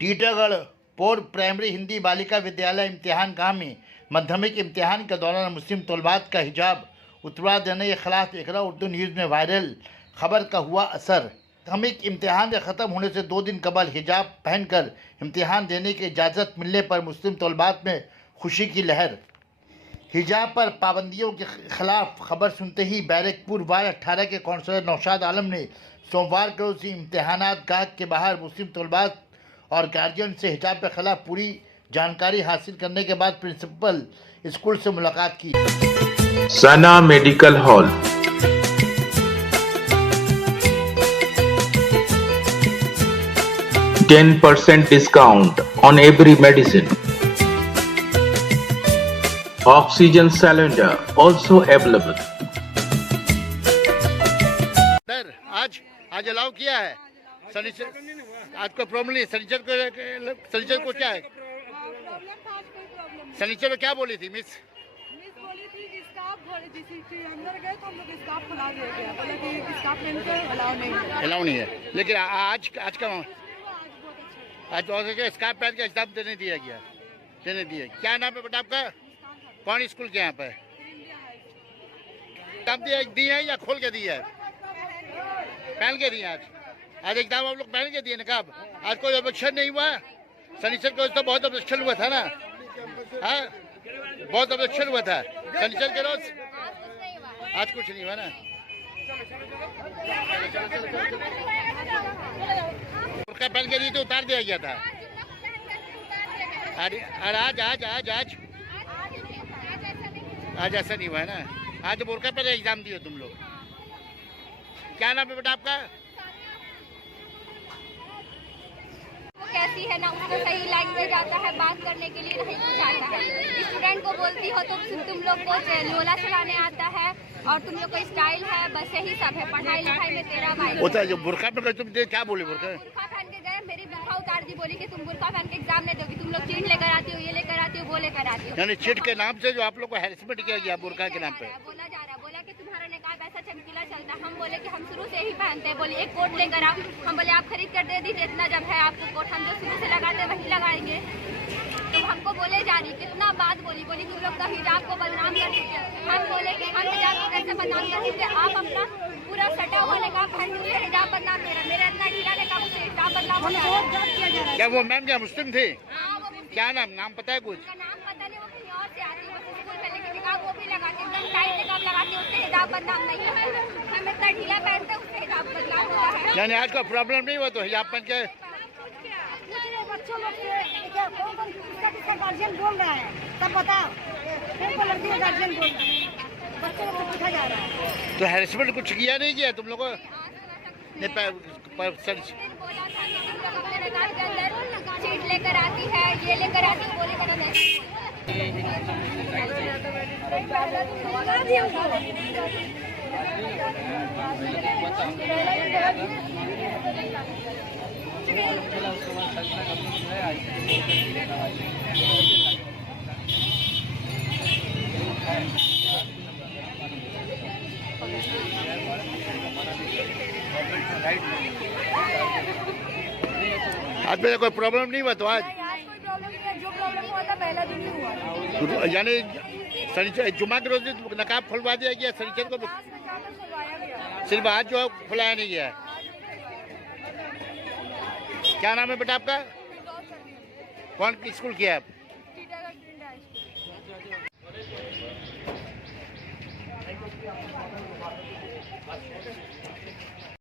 Titagarh पौर primary Hindi Balika Vidyalaya इम्तिहान गाह में माध्यमिक इम्तिहान के दौरान मुस्लिम तलबात का हिजाब उतरवा देने के खिलाफ इकरा उर्दू न्यूज़ में वायरल खबर का हुआ असर। माध्यमिक इम्तिहान के ख़त्म होने से 2 दिन कबल हिजाब पहनकर इम्तिहान देने की इजाज़त मिलने पर मुस्लिम तलबात में खुशी की लहर। हिजाब पर पाबंदियों के खिलाफ खबर सुनते ही बैरकपुर वार्ड 18 के काउंसलर नौशाद आलम ने सोमवार को उसी इम्तिहानात गाह के बाहर मुस्लिम तलबात और गार्जियन से हिजाब के खिलाफ पूरी जानकारी हासिल करने के बाद प्रिंसिपल स्कूल से मुलाकात की। Sana medical hall, %10 discount on every medicine. Oxygen cylinder also available. Sir आज अलाउ किया है सनीचर, आज कोई प्रॉब्लम नहीं है। सनीचर को क्या है, सनीचर में क्या बोली थी मिस बोली थी कि स्टाफ अंदर गए तो हम लोग स्टाफ खुला दिया गया, बोला कि स्टाफ अलाउ नहीं है। लेकिन आज का आज बहुत अच्छा स्कार्फ पहन के स्टाफ देने दिया। क्या नाम है बेटा आपका, कौन स्कूल के यहाँ पे स्टाफ दिए है या खोल के दिया है? पहन के दिए आज एग्जाम आप लोग पहन के दिए नकाब। आज कोई ऑब्जेक्शन नहीं हुआ। सनीचर को तो बहुत ऑब्जेक्शन हुआ था ना, हाँ बहुत ऑब्जेक्शन हुआ था सनीचर के रोज। आज कुछ नहीं हुआ ना। बुर्का पहन के दिए तो उतार दिया गया था। और आज ऐसा नहीं हुआ है ना। आज बुर्का पर एग्जाम दिए तुम लोग। क्या नाम है बेटा आपका? कैसी है ना, उसको सही लैंग्वेज आता है बात करने के लिए, नहीं कुछ आता है। स्टूडेंट को बोलती हो तो तुम लोग को लोला चलाने आता है और तुम लोग को स्टाइल है, बस यही सब है। पढ़ाई लिखाई में तेरा भाई होता है। जो बुर्का पे तुम क्या बोले? बुर्का पहन के गए, मेरी बुर्का उतार दी, बोली कि तुम बुर्का पहन के एग्जाम नहीं दोगी, तुम लोग चीट लेकर आती हो, ये लेकर आती हो, वो लेकर आती हो। यानी चीट के नाम से जो आप लोग को हैरेसमेंट किया गया बुर्का के नाम पे बोला जा रहा, बोला कि तुम्हारा निकाब ऐसा चमकीला चलता है। हम बोले कि हम शुरू से ही पहनते हैं। बोले एक कोट लेकर आओ। हम बोले आप खरीद कर दे दीजिए, इतना जब है आपको कोट, हम जो शुरू से लगाते हैं वही लगाएंगे। तो हमको बोले जा रही, कितना बात बोली तुम लोग का हिजाब को बदनाम कर दीजिए। हम बोले कि हम हिजाब को कैसे बदनाम कर दीजिए? आप अपना पूरा सटा हुआ निकाब पहन के उससे हिजाब बदनाम मेरा इतना ढीला निकाब उससे हिजाब बदनाम हो जाएगा। क्या वो मैम क्या मुस्लिम थी? क्या नाम पता है कुछ? नाम पता नहीं, वो कहीं और से आती है स्कूल में, लेकिन निकाब वो भी लगाती, एकदम टाइट निकाब लगाती, उससे हिजाब बदनाम नहीं है। हम इतना ढीला पहनते उससे हिजाब बदनाम हुआ है। यानी आज का प्रॉब्लम नहीं हुआ तो हिजाब पहन के बच्चों लोग कौन किसका गार्जियन बोल रहा है तब बताओ। लड़की का गार्जियन बोल रहा है, बच्चों लोग को पूछा जा रहा है। तो हैरेसमेंट कुछ किया नहीं किया तुम लोगों चीट लेकर आती है, ये लेकर आती है, वो लेकर आज में कोई प्रॉब्लम नहीं हुआ तो आज कोई प्रॉब्लम नहीं है। जो प्रॉब्लम हुआ था पहला दिन ही हुआ। यानी शनिचर जुमा के रोज नकाब खुलवा दिया गया, शनिचर को सिर्फ आज जो है खुलाया नहीं गया। क्या नाम है बेटा आपका, कौन स्कूल किया है आप?